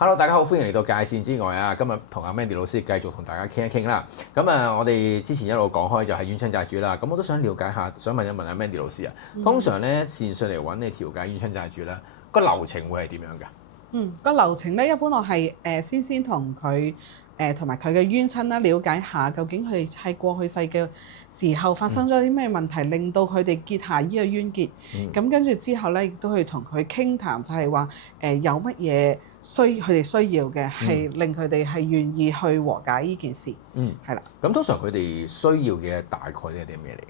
Hello，大家好，歡迎嚟到界線之外啊！今日同阿 Mandy 老師繼續同大家傾一傾啦。咁我哋之前一路講開就係冤親債主啦。咁我都想了解下，想問一問阿 Mandy 老師啊。通常咧線上嚟揾你調解冤親債主咧，個流程會係點樣㗎？個流程咧，一般我係先同佢同埋佢嘅冤親啦，了解下究竟佢喺過去世嘅時候發生咗啲咩問題，令到佢哋結下呢個冤結。咁跟住之後咧，亦都去同佢傾談，就係話有乜嘢佢哋需要嘅，係令佢哋係願意去和解呢件事。係啦。咁通常佢哋需要嘅大概係啲咩嚟？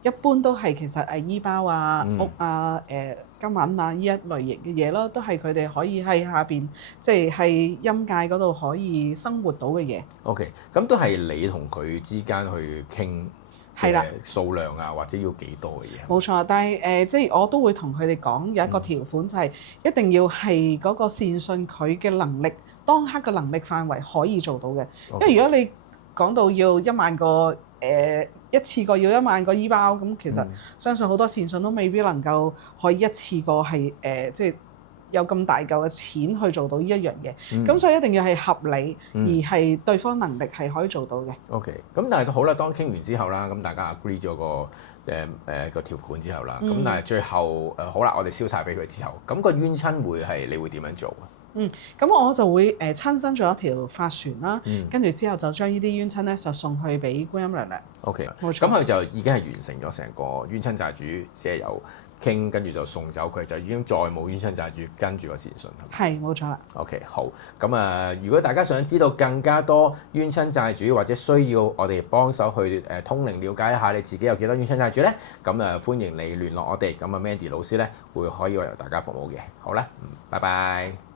一般都係其實醫包啊、屋啊、金銀啊呢一類型嘅嘢咯，都係佢哋可以喺下邊，即係喺陰界嗰度可以生活到嘅嘢。OK， 咁都係你同佢之間去傾數量啊，或者要幾多嘅嘢？冇錯，但係即係我都會同佢哋講有一個條款，就係一定要係嗰個善信佢嘅能力，當刻嘅能力範圍可以做到嘅。因為如果你講到要1萬個一次過要1萬個醫包，咁其實相信好多善信都未必能夠可以一次過係即係有咁大嚿嘅錢去做到呢一樣嘢。咁所以一定要係合理，而係對方能力係可以做到嘅。OK， 咁但係好啦，當傾完之後啦，咁大家 agree 咗個條款之後啦，咁但係最後好啦，我哋燒晒俾佢之後，咁個冤親你會點樣做啊？咁我就會親身做一條法船啦，跟住之後就將呢啲冤親咧就送去俾觀音娘娘。OK， 冇錯。咁佢就已經係完成咗成個冤親債主，即係由傾跟住就送走佢，就已經再冇冤親債主跟住個善信。係冇錯啦。OK， 好。咁如果大家想知道更加多冤親債主，或者需要我哋幫手去通靈了解一下你自己有幾多冤親債主咧，咁歡迎你聯絡我哋。咁Mandy 老師咧可以為大家服務嘅。好啦，拜拜。